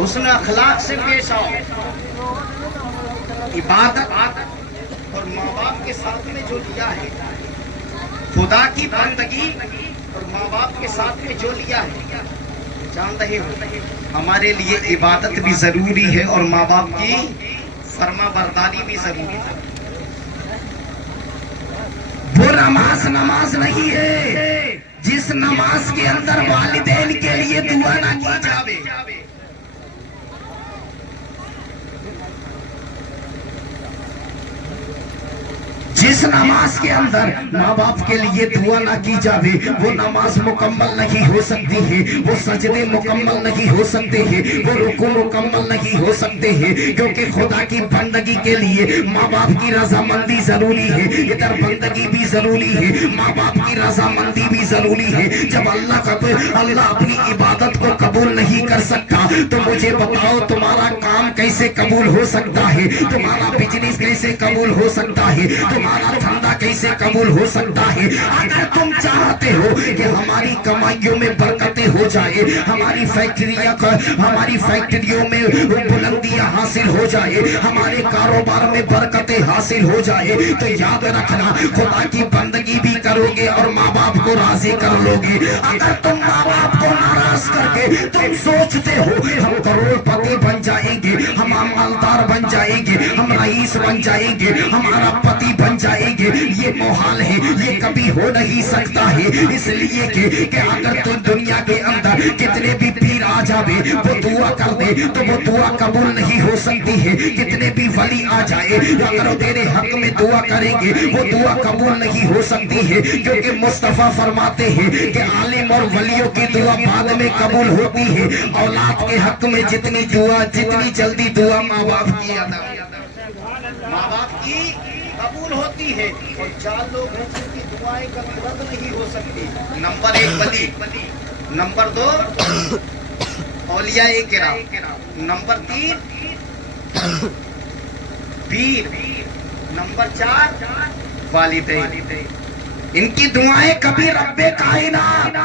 حسن اخلاق سے پیش آؤ. عبادت اور ماں باپ کے ساتھ میں جو لیا ہے، خدا کی بندگی اور ماں باپ کے ساتھ میں جو لیا ہے، جان رہے ہو ہمارے لیے عبادت بھی ضروری ہے اور ماں باپ کی فرما برداری بھی ضروری ہے. وہ نماز نہیں ہے جس نماز کے اندر والدین کے لیے دعا نہ کی جاوے. جس نماز کے اندر ماں باپ کے لیے دعا نہ کی جاوے وہ نماز مکمل نہیں ہو سکتی ہے، وہ سجدے مکمل نہیں ہو سکتے ہیں، وہ رکوع مکمل نہیں ہو سکتے ہیں، کیونکہ خدا کی بندگی کے لیے ماں باپ کی رضامندی ضروری ہے. ادھر بندگی بھی ضروری ہے، ماں باپ کی رضامندی بھی ضروری ہے. جب اللہ اپنی عبادت کو قبول نہیں کر سکتا تو مجھے بتاؤ تمہارا کام کیسے قبول ہو سکتا ہے، تمہارا بزنس کیسے قبول ہو سکتا ہے، تمہارا دھندا کیسے قبول ہو سکتا ہے؟ اگر تم چاہتے ہو کہ ہماری کمائیوں میں برکتیں ہو جائے، ہماری فیکٹریوں میں بلندیاں حاصل ہو جائے، ہمارے کاروبار میں برکتیں حاصل ہو جائے، تو یاد رکھنا خدا کی بندگی بھی کرو گے اور ماں باپ کو راضی کر لو گے. اگر تم ماں باپ کو ناراض کر کے تم سوچتے ہو ہم کروڑ پتی بن جائیں گے، ہم مالدار بن جائیں گے، ہم رئیس بن جائیں گے، ہمارا پتی بن جائیں گے، یہ محال ہے، یہ کبھی ہو نہیں سکتا ہے. اس لیے کہ اگر تو دنیا کے اندر کتنے بھی پیر آ جاوے وہ دعا کر دے تو وہ دعا قبول نہیں ہو سکتی ہے. کتنے بھی ولی آ جائے اگر وہ تیرے حق میں دعا کریں گے وہ دعا قبول نہیں ہو سکتی ہے، کیونکہ مصطفیٰ فرماتے ہیں کہ عالم اور ولیوں کی دعا بعد میں قبول ہوتی ہے. اولاد کے حق میں جتنی جلدی دعا ماں باپ کی ماں باپ کی قبول ہوتی ہے، اور 4 لوگ ہیں جن کی دعائیں کبھی رد نہیں ہو سکتی. نمبر 1 ولی، نمبر 2 اولیاء کرام، نمبر 3 پیر، نمبر 4 والدین. ان کی دعائیں کبھی رب کائنات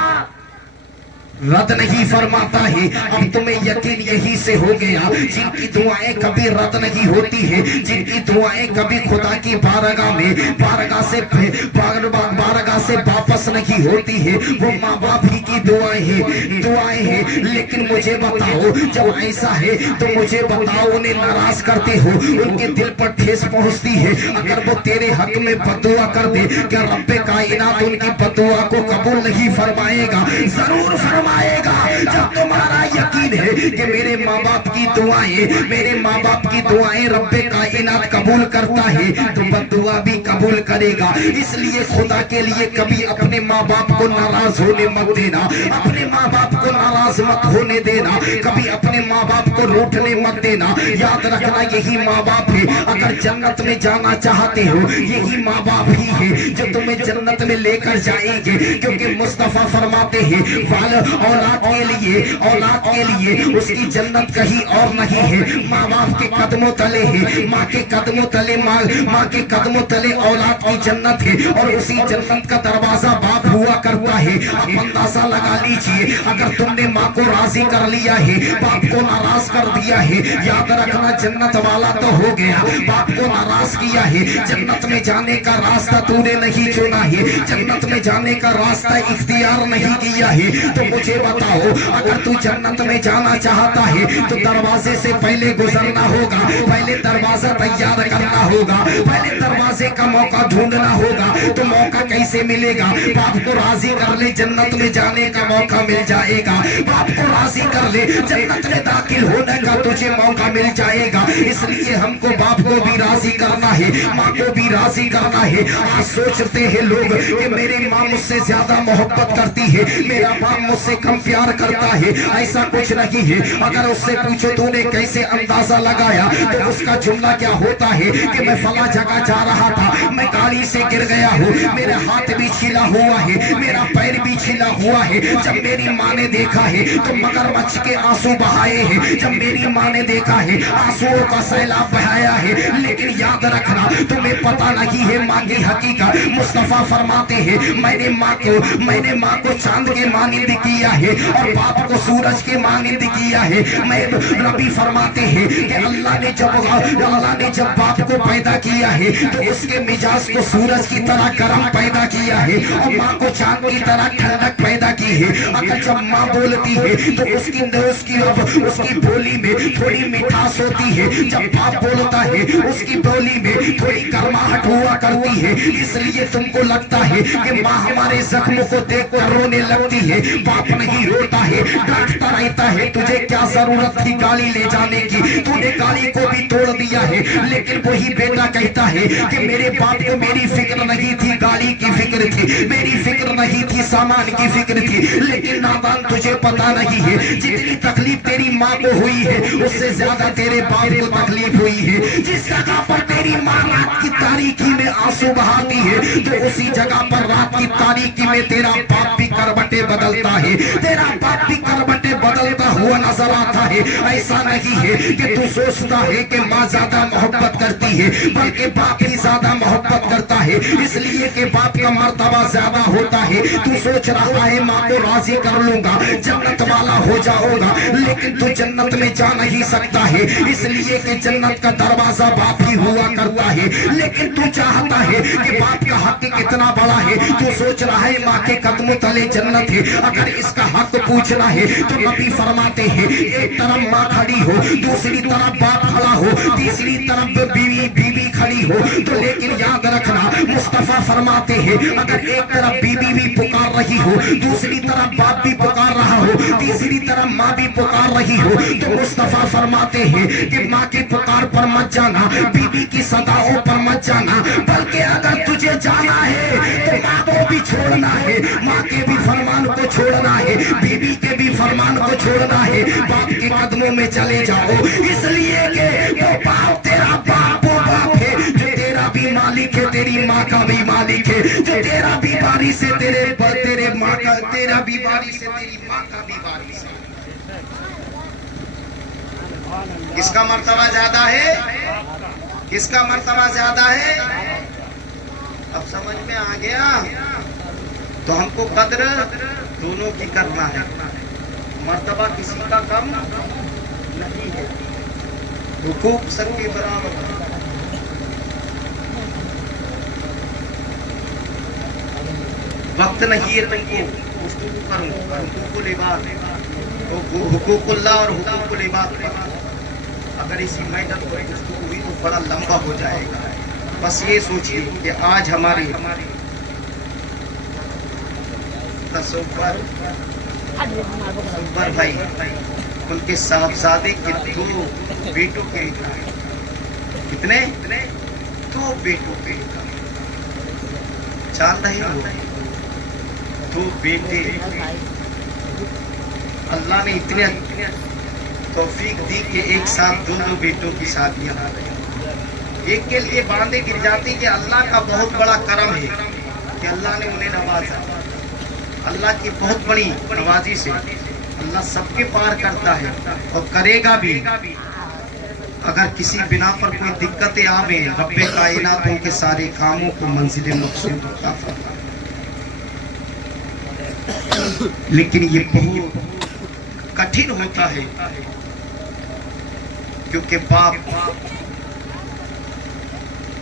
رد نہیں فرماتا ہے. اب تمہیں یقین یہی سے ہو گیا جن کی دعائیں کبھی رد نہیں ہوتی ہے، جن کی دعائیں کبھی خدا کی بارگاہ سے واپس نہیں ہوتی ہے، وہ ماں باپ ہی کی دعائیں ہیں. لیکن مجھے بتاؤ جب ایسا ہے تو مجھے بتاؤ انہیں ناراض کرتے ہو، ان کے دل پر ٹھیس پہنچتی ہے. اگر وہ تیرے حق میں بددعا کر دے کیا رب کائنات ان کی بددعا کو قبول نہیں فرمائے گا؟ ضرور فرمائے گا. جب تمہارا یقین ہے کہ میرے ماں باپ کی دعائیں رب کائنات قبول کرتا ہے تو بددعا بھی قبول کرے گا. اس لیے خدا کے لیے کبھی اپنے ماں باپ کو ناراض ہونے مت دینا، اپنے ماں باپ کو ناراض مت ہونے دینا، کبھی اپنے ماں باپ کو روٹنے مت دینا. یاد رکھنا یہی ماں باپ ہے، اگر جنت میں جانا چاہتے ہو یہی ماں باپ ہی ہے جو تمہیں جنت میں لے کر جائیں گے. کیونکہ مصطفیٰ فرماتے ہیں اولاد کے لیے اس کی جنت کہیں اور نہیں ہے، ماں باپ کے قدموں تلے ہے، ماں کے قدموں تلے اولاد کی جنت ہے، اور اسی جنت کا دروازہ باپ ہوا کرتا ہے. اب اندازہ لگا لیجئے اگر تم نے ماں کو راضی کر لیا ہے، باپ کو ناراض کر دیا ہے، یاد رکھنا جنت والا تو ہو گیا. باپ کو ناراض کیا ہے، جنت میں جانے کا راستہ تو نے نہیں چنا ہے، جنت میں جانے کا راستہ اختیار نہیں کیا ہے. تو مجھے بتاؤ اگر تو جنت میں جانا چاہتا ہے تو دروازے سے پہلے گزرنا ہوگا، پہلے دروازہ تیار کرنا ہوگا، پہلے دروازے کا موقع ڈھونڈنا ہوگا. تو موقع کیسے ملے گا؟ باپ کو راضی کر لے جنت میں جانے کا موقع مل جائے گا، باپ کو راضی کر لے جنت میں داخل ہونے کا تجھے موقع مل جائے گا. اس لیے ہم کو باپ کو بھی راضی کرنا ہے، ماں کو بھی راضی کرنا ہے. آج سوچتے ہیں لوگ کہ میری ماں مجھ سے زیادہ محبت کرتی ہے، میرا باپ مجھ سے کم پیار کرتا ہے. ایسا کچھ نہیں ہے. اگر اس سے پوچھو تو نے کیسے اندازہ لگایا تو اس کا جملہ کیا ہوتا ہے کہ میں فلاں جگہ جا رہا تھا، میں گاڑی سے گر گیا ہوں، میرا ہاتھ بھی چھلا ہوا ہے، میرا پیر بھی چھلا ہوا ہے. جب میری ماں نے دیکھا ہے تو مگرمچھ کے آنسو بہائے ہیں. جب میری ماں ماں نے دیکھا ہے آنسوؤں کا سیلاب بہایا ہے، لیکن یاد رکھنا تمہیں پتہ نہیں ہے ماں کی حقیقت۔ مصطفیٰ فرماتے ہیں میں نے ماں کو چاند کے مانند کیا ہے اور باپ کو سورج کے مانند کیا ہے۔ نبی فرماتے ہیں کہ اللہ نے جب باپ کو پیدا کیا ہے تو اس کے مزاج کو سورج کی طرح گرم پیدا کیا ہے اور ماں کو چاند کی طرح ٹھنڈک پیدا کی ہے۔ اگر جب ماں بولتی ہے تو اس کی بولی میں تھوڑی مٹھاس ہوتی ہے، جب باپ بولتا ہے اس کی بولی میں تھوڑی گرماہٹ ہوا کرتی ہے، اس لیے تم کو لگتا ہے کہ ماں ہمارے زخموں کو دیکھ کر رونے لگتی ہے۔ باپ نہیں روتا ہے، ڈانٹتا رہتا ہے تجھے کیا ضرورت تھی گالی لے جانے کی، تو نے گالی کو بھی توڑ دیا ہے۔ لیکن وہی بیٹا کہتا ہے کہ میرے باپ کو میری فکر نہیں تھی، گالی کی فکر تھی، میری فکر نہیں تھی، سامان کی فکر تھی۔ لیکن نادان تجھے پتا نہیں ہے جتنی تکلیف تیری ماں کو ہوئی ہے اس سے زیادہ تیرے باپ کو تکلیف ہوئی ہے۔ جس جگہ پر تیری ماں رات کی تاریکی میں آنسو بہاتی ہے تو اسی جگہ پر رات کی تاریکی میں تیرا باپ بھی کروٹیں بدلتا ہے، تیرا باپ بھی کروٹیں بدلتا ہوا نظر آتا ہے۔ ایسا نہیں ہے کہ تو سوچتا ہے کہ ماں زیادہ محبت کرتی ہے، بلکہ باپ ہی زیادہ محبت کرتا ہے، اس لیے کہ باپ کا مرتبہ زیادہ ہوتا ہے۔ تو سوچ رہا ہے ماں کو راضی کر لوں گا جنت والا ہو جاؤں گا، لیکن تو جنت میں جا نہیں سکتا ہے، اس لیے کہ جنت کا دروازہ باپ ہی ہوا کرتا ہے۔ لیکن تو چاہتا ہے کہ باپ کا حق کتنا بڑا ہے، تو سوچ رہا ہے ماں کے قدموں تلے جنت ہے، اگر اس کا حق پوچھنا ہے تو نبی فرماتے ہیں ایک طرف ماں کھڑی ہو، دوسری طرف باپ کھڑا ہو، تیسری طرف بیوی کھڑی ہو تو لیکن یاد رکھنا مصطفیٰ فرماتے ہیں اگر ایک طرف بیوی بھی پکار رہی ہو، دوسری طرف باپ بھی پکار رہا ہو، تیسری طرف ماں بھی پکار رہی ہو، تو مصطفیٰ فرماتے ہیں کہ ماں کی پکار پر مت جانا، بیوی کی صداؤں پر مت جانا، بلکہ اگر تجھے جانا ہے تو ماں کو بھی چھوڑنا ہے، ماں کے بھی فرمان کو چھوڑنا ہے، بیوی کے بھی فرمان کو چھوڑنا ہے، باپ کے قدموں میں چلے جاؤ، اس لیے کہ وہ باپ تیرا باپ وہ باپ ہے جو تیرا بھی مالک ہے، تیری ماں کا بھی مالک ہے، جو تیرا بھی وارث ہے، تیرے ماں کا تیرا بھی وارث ہے، تیری ماں کا بھی وارث ہے۔ کس کا مرتبہ زیادہ ہے؟ کس کا مرتبہ زیادہ ہے؟ اب سمجھ میں آ گیا؟ تو ہم کو قدر دونوں کی کرنا ہے، مرتبہ کسی کا کم نہیں ہے، حقوق سب کے برابر ہے۔ وقت نہیں ہے تم کو گفتگو کروں، حقوق العباد، حقوق اللہ اور حقوق العباد پر اگر اسی میٹر پر گفتگو ہوئی تو بڑا لمبا ہو جائے گا۔ بس یہ سوچیے کہ آج ہماری تصور بھائی ان کے صاحبزادے کے 2 بیٹوں کے نکاح، کتنے؟ 2 بیٹوں کے نکاح، جان رہے ہو 2 بیٹے، اللہ نے اتنے توفیق دی کہ ایک ساتھ 2 بیٹوں کی شادیاں ہو رہی ہیں۔ ایک کے لیے باندھے گر جاتی کہ اللہ کا بہت بڑا کرم ہے کہ اللہ نے انہیں نوازا، اللہ کی بہت بڑی نوازی سے اللہ سب کے پار کرتا ہے اور کرے گا بھی۔ اگر کسی بنا پر کوئی دقتیں آویں رب کائنات ان کے سارے کاموں کو منزل مقصود عطا فرمائے، لیکن یہ بہت کٹھن ہوتا ہے کیونکہ باپ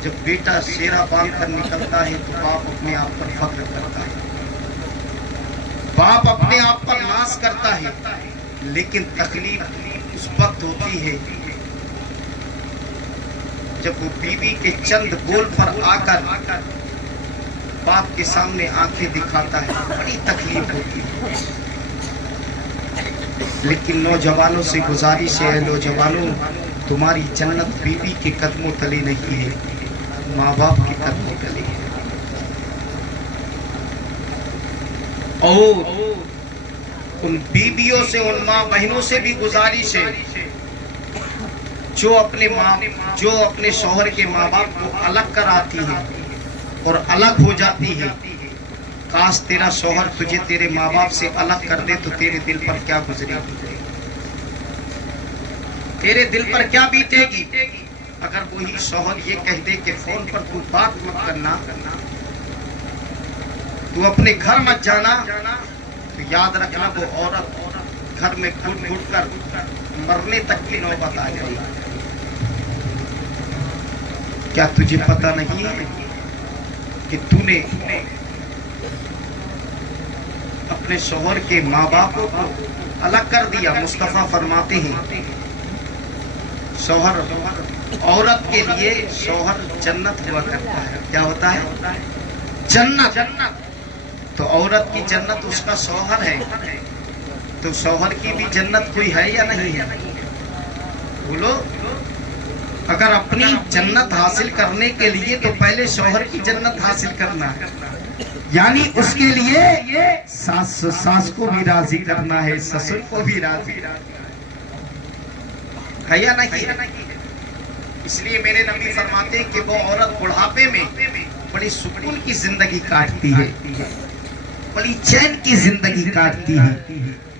جب بیٹا شیرہ باندھ کر نکلتا ہے تو باپ اپنے آپ پر فخر کرتا ہے، باپ اپنے آپ پر ناز کرتا ہے، لیکن تکلیف اس وقت ہوتی ہے جب وہ بیوی کے چند بول پر آ کر باپ کے سامنے آنکھیں دکھاتا ہے، بڑی تکلیف ہوتی ہے۔ لیکن نوجوانوں سے گزارش ہے، نوجوانوں تمہاری جنت بیوی کے قدموں تلے نہیں ہے، ماں باپ کے قدموں تلے ہے۔ اور ان بیویوں سے ان ماں بہنوں سے بھی گزارش ہے جو اپنے شوہر کے ماں باپ کو الگ کر آتی ہے اور الگ ہو جاتی ہے، کاش تیرا شوہر تجھے تیرے ماں باپ سے الگ کر دے تو تیرے دل پر کیا گزرے گی۔ تیرے دل پر کیا بیتے گی اگر وہی شوہر یہ کہہ دے کہ فون پر تو بات مت کرنا، تو اپنے گھر مت جانا، تو یاد رکھنا وہ عورت گھر میں گھٹ گھٹ کر مرنے تک کی نوبت آ جائے گی۔ کیا تجھے پتہ نہیں ہے کہ تو نے اپنے شوہر کے ماں باپوں کو الگ کر دیا؟ مصطفیٰ فرماتے ہیں شوہر عورت کے لیے شوہر جنت ہوا کرتا ہے۔ کیا ہوتا ہے؟ جنت۔ تو عورت کی جنت اس کا شوہر ہے، تو شوہر کی بھی جنت کوئی ہے یا نہیں ہے؟ بولو، اگر اپنی جنت حاصل کرنے کے لیے تو پہلے شوہر کی جنت حاصل کرنا ہے، یعنی اس کے لیے ساس کو بھی راضی کرنا ہے، سسر کو بھی راضی ہے یا نہیں ہے؟ اس لیے میرے نبی فرماتے ہیں کہ وہ عورت بڑھاپے میں بڑی سکون کی زندگی کاٹتی ہے، بڑی چین کی زندگی کاٹتی ہے،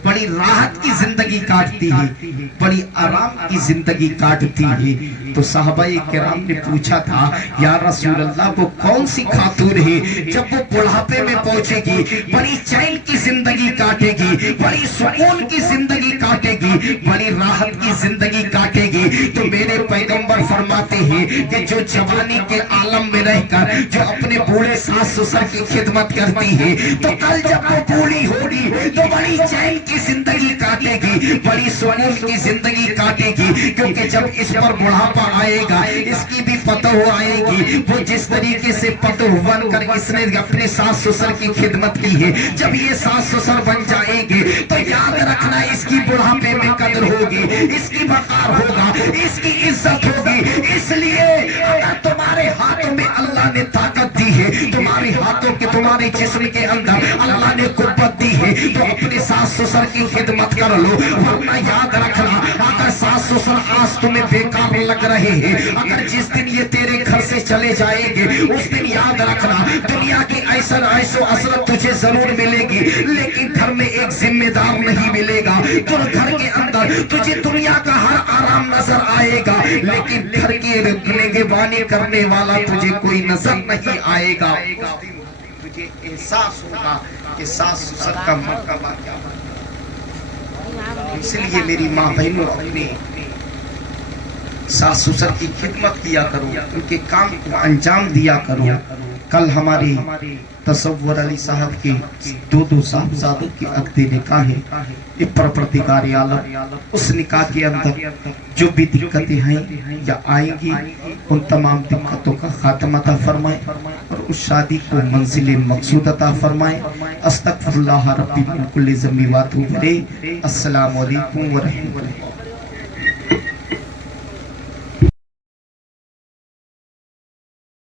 بڑی راحت کی زندگی کاٹتی ہے، بڑی آرام کی زندگی کاٹتی ہے۔ تو صحابہ کرام نے پوچھا تھا یا رسول اللہ وہ کون سی خاتون ہے جب وہ بڑھاپے میں پہنچے گی بڑی چین کی زندگی کاٹے گی، بڑی سکون کی زندگی کاٹے گی، بڑی راحت کی زندگی کاٹے گی؟ تو میرے پیغمبر فرماتے ہیں کہ جو جوانی کے عالم میں رہ کر جو اپنے بوڑھے ساس سسر کی خدمت کرتی ہے، تو کل جب وہ بوڑھی ہوگی تو بڑی چین کی زندگی کاٹے گی، بڑی سکون کی زندگی کاٹے گی، کیونکہ جب اس پر بڑھاپا آئے گا اس کی بھی پتہ آئے گی وہ جس طریقے سے پتہ بن کر اس نے اپنے ساس سسر کی خدمت کی ہے، جب یہ ساس سسر بن جائیں گے تو یاد رکھنا اس کی بڑھاپے میں قدر ہوگی، اس کی وقار ہوگا، اس کی عزت ہوگی۔ اس لیے اگر تمہارے ہاتھوں میں اللہ نے طاقت دی ہے، تمہارے ہاتھوں کے تمہارے جسم کے اندر اللہ نے قوت دی ہے، تو اپنے ساس سسر کی خدمت کر لو، ورنہ یاد رکھنا اگر ساس سسر آج تمہیں بیکار لگ رہے ہیں، اگر جس دن یہ تیرے گھر سے چلے جائیں گے اس دن یاد رکھنا دنیا کی ایسن عیش و عشرت تجھے ضرور ملے گی، لیکن گھر میں ایک ذمہ دار نہیں ملے گا۔ تو گھر کے اندر تجھے دنیا کا ہر آرام نظر آئے گا، لیکن گھر کی نگہبانی کرنے والا تجھے کوئی نظر نہیں آئے گا۔ اس دن تجھے احساس ہوگا کہ ساس سسر کا مرتبہ کیا ہے۔ اس لیے میری ماں بہنوں اپنے ساس سسر کی خدمت کیا کرو، ان کے کام کو انجام دیا کرو۔ کل ہمارے تصور علی صاحب کے دو صاحبزادوں کی عقد نکاح ہے، یہ پروردگار عالم اس نکاح کے اندر جو بھی دقتیں ہیں یا آئیں گی ان تمام دقتوں کا خاتمہ عطا فرمائے اور اس شادی کو منزل مقصود عطا فرمائے۔ استغفر اللہ ربی من کل ذنب واتوب الیہ۔ السلام علیکم ورحمۃ اللہ۔